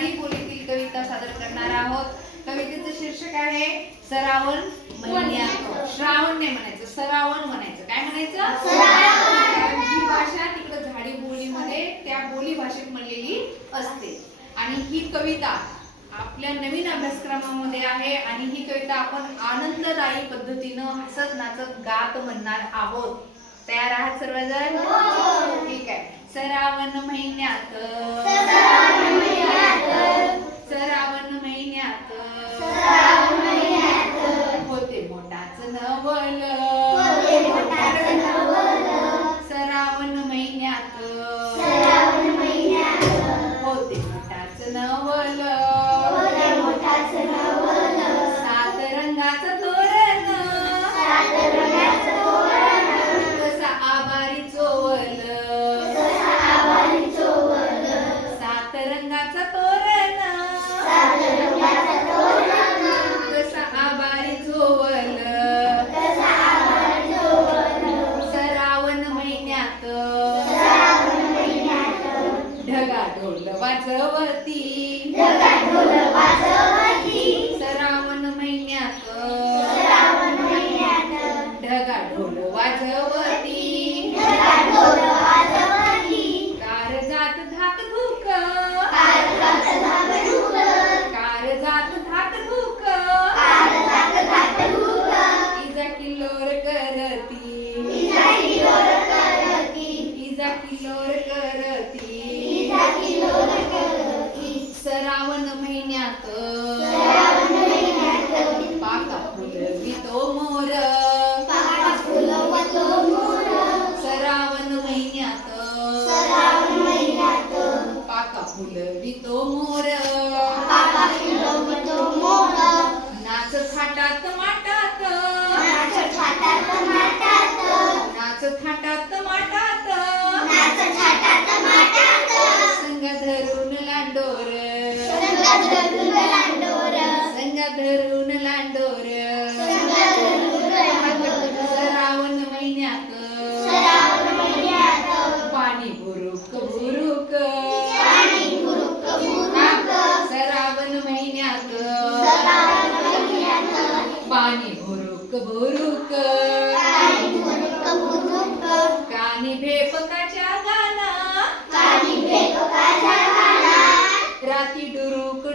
झाडी बोलीतील कविता सादर करणार आहोत। कवितेचं शीर्षक आहे श्रावण महिन्यात। श्रावण नाही म्हणायचं, श्रावण म्हणायचं। काय म्हणायचं? श्रावण। ही भाषा तिकडे झाडी बोलीमध्ये त्या बोली भाषेत म्हणलेली असते आणि ही कविता आपल्या नवीन अभ्यासक्रमामध्ये आहे आणि ही कविता आपण आनंददायी पद्धतीने हसत नाचत गात म्हणणार आहोत। तयार आहात सर्वजण? ठीक आहे। श्रावण महिन्यात होते मोठाच नवल। श्रावण महिन्यात होते मोठाच नवल। सात रंगाचं तोरण कसा आभारी चोवल। सात रंगाचं तोरण कसा आभारी चोवल। श्रावण महिन्यात ढगा ढोल वाजवती। श्रावण महिन्यात ढगा ढोल वाजवती। कारजात धाक धुक कारजात धाक धुक इजा किल्लोर करती। इजा किल्लोर करती। श्रावण महिन्यात पाका फुलवितो मोर। श्रावण महिन्यात पाका फुलवितो मोर। नाच थाटात माटात नाच थाटात माटात संग धरून लांडोर संग धरून लांडोर। श्रावण महिन्यात पाणी बुरुक बुरुक। श्रावण महिन्यात पाणी बुरुक बुरुक। कानी भेपकाच्या गाना राती डुरुक